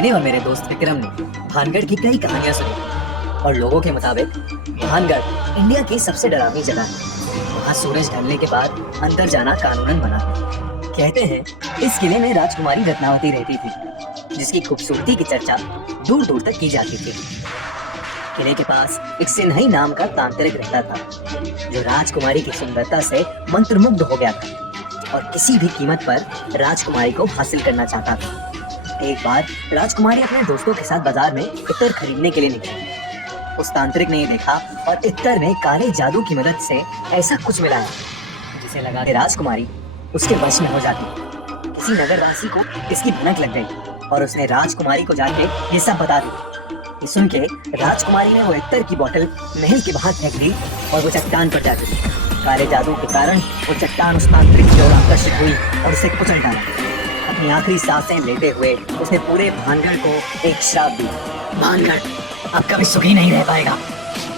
मैंने और मेरे दोस्त विक्रम ने भानगढ़ की कई कहानियां सुनी और लोगों के मुताबिक भानगढ़ इंडिया की सबसे डरावनी जगह है। वहाँ सूरज ढलने के बाद अंदर जाना कानूनन मना है। कहते हैं इस किले में राजकुमारी रत्नावती रहती थी, जिसकी खूबसूरती की चर्चा दूर दूर तक की जाती थी। किले के पास एक सिन्हई नाम का तांत्रिक रहता था, जो राजकुमारी की सुंदरता से मंत्रमुग्ध हो गया था और किसी भी कीमत पर राजकुमारी को हासिल करना चाहता था। एक बार राजकुमारी अपने दोस्तों के साथ बाजार में इत्र खरीदने के लिए निकली। उस तांत्रिक ने ये देखा और इत्र में काले जादू की मदद से ऐसा कुछ मिलाया जिसे लगा के राजकुमारी उसके वश में हो जाती। किसी नगरवासी को इसकी भनक लग गई और उसने राजकुमारी को जाके ये सब बता दी। ये सुन के राजकुमारी ने वो इत्र की बोतल महल के बाहर फेंक दी और वो चट्टान पर जा गिरी। काले जादू के कारण वो चट्टान उस तांत्रिक की ओर आकर्षित हुई और उसे कुचल डाला। अपनी आखिरी सांसें लेते हुए उसने पूरे भानगढ़ को एक श्राप दी। भानगढ़ अब कभी सुखी नहीं रह पाएगा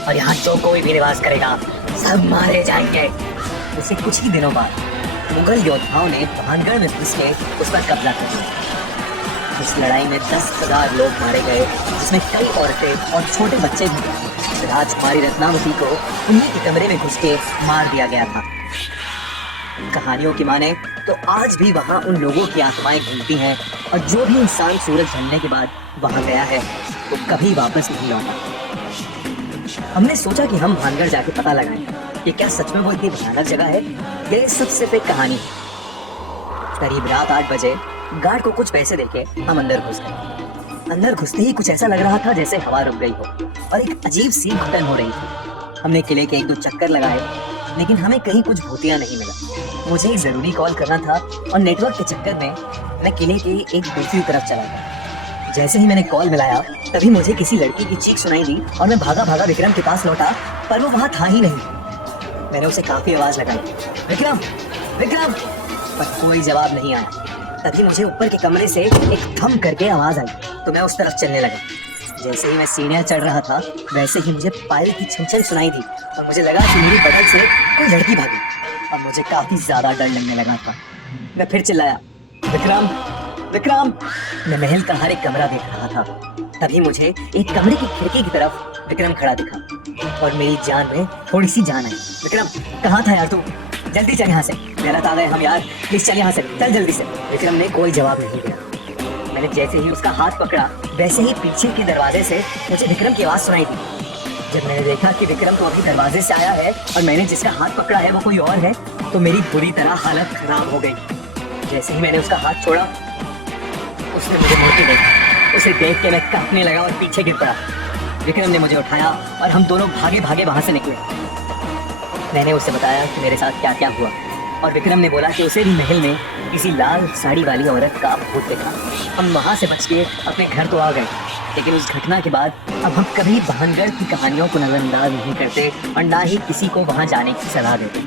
और यहाँ जो कोई भी निवास करेगा सब मारे जाएंगे। उसे कुछ ही दिनों बाद मुगल योद्धाओं ने भानगढ़ में घुस के उस पर कब्जा कर लिया। इस लड़ाई में 10,000 लोग मारे गए, जिसमें कई औरतें और छोटे बच्चे भी। राजकुमारी रत्नावती को उन्हीं के कमरे में घुस के मार दिया गया था। कहानियों की माने तो आज भी वहाँ उन लोगों की आत्माएं घूमती हैं और जो भी इंसान सूरज ढलने के बाद वहाँ गया है वो कभी वापस नहीं लौटा। हमने सोचा कि हम भानगढ़ जाके पता लगाएं कि क्या सच में वो इतनी भयानक जगह है या ये सब सिर्फ एक कहानी। करीब रात 8 बजे गार्ड को कुछ पैसे देके हम अंदर घुस गए। अंदर घुसते ही कुछ ऐसा लग रहा था जैसे हवा रुक गई हो और एक अजीब सी घुटन हो रही थी। हमने किले के 1-2 चक्कर लगाए, लेकिन हमें कहीं कुछ भूतिया नहीं मिला। मुझे एक जरूरी कॉल करना था और नेटवर्क के चक्कर में मैं किले के एक दूसरी तरफ चला गया। जैसे ही मैंने कॉल मिलाया तभी मुझे किसी लड़की की चीख सुनाई दी और मैं भागा भागा विक्रम के पास लौटा, पर वो वहाँ था ही नहीं। मैंने उसे काफी आवाज लगाई, विक्रम विक्रम, पर कोई जवाब नहीं आया। तभी मुझे ऊपर के कमरे से एक थम करके आवाज आई तो मैं उस तरफ चलने लगा। जैसे ही मैं सीढ़ियां चढ़ रहा था वैसे ही मुझे पायल की छन-छन सुनाई दी और मुझे लगा कि मेरी बगल से कोई लड़की भागी और मुझे काफी ज्यादा डर लगने लगा था। मैं फिर चिल्लाया, विक्रम विक्रम। मैं महल का हर एक कमरा देख रहा था। तभी मुझे एक कमरे की खिड़की की तरफ विक्रम खड़ा दिखा और मेरी जान में थोड़ी सी जान आई। विक्रम, कहाँ था यार तू? जल्दी चल यहाँ से, गलत आ गए हम यार, प्लीज चल यहाँ से, चल जल्दी से। विक्रम ने कोई जवाब नहीं दिया। मैंने जैसे ही उसका हाथ पकड़ा वैसे ही पीछे के दरवाजे से मुझे विक्रम की आवाज सुनाई दी। जब मैंने देखा कि विक्रम तो अभी दरवाजे से आया है और मैंने जिसका हाथ पकड़ा है वो कोई और है, तो मेरी बुरी तरह हालत खराब हो गई। जैसे ही मैंने उसका हाथ छोड़ा उसने मुझे मुड़ के देखा। उसे देख के मैं कांपने लगा और पीछे गिर पड़ा। विक्रम ने मुझे उठाया और हम दोनों भागे भागे वहां से निकले। मैंने उसे बताया कि मेरे साथ क्या क्या हुआ और विक्रम ने बोला कि उसे भी महल में किसी लाल साड़ी वाली औरत का भूत देखा। हम वहाँ से बच के अपने घर तो आ गए, लेकिन उस घटना के बाद अब हम कभी भानगढ़ की कहानियों को नजरअंदाज नहीं करते और ना ही किसी को वहाँ जाने की सलाह देते।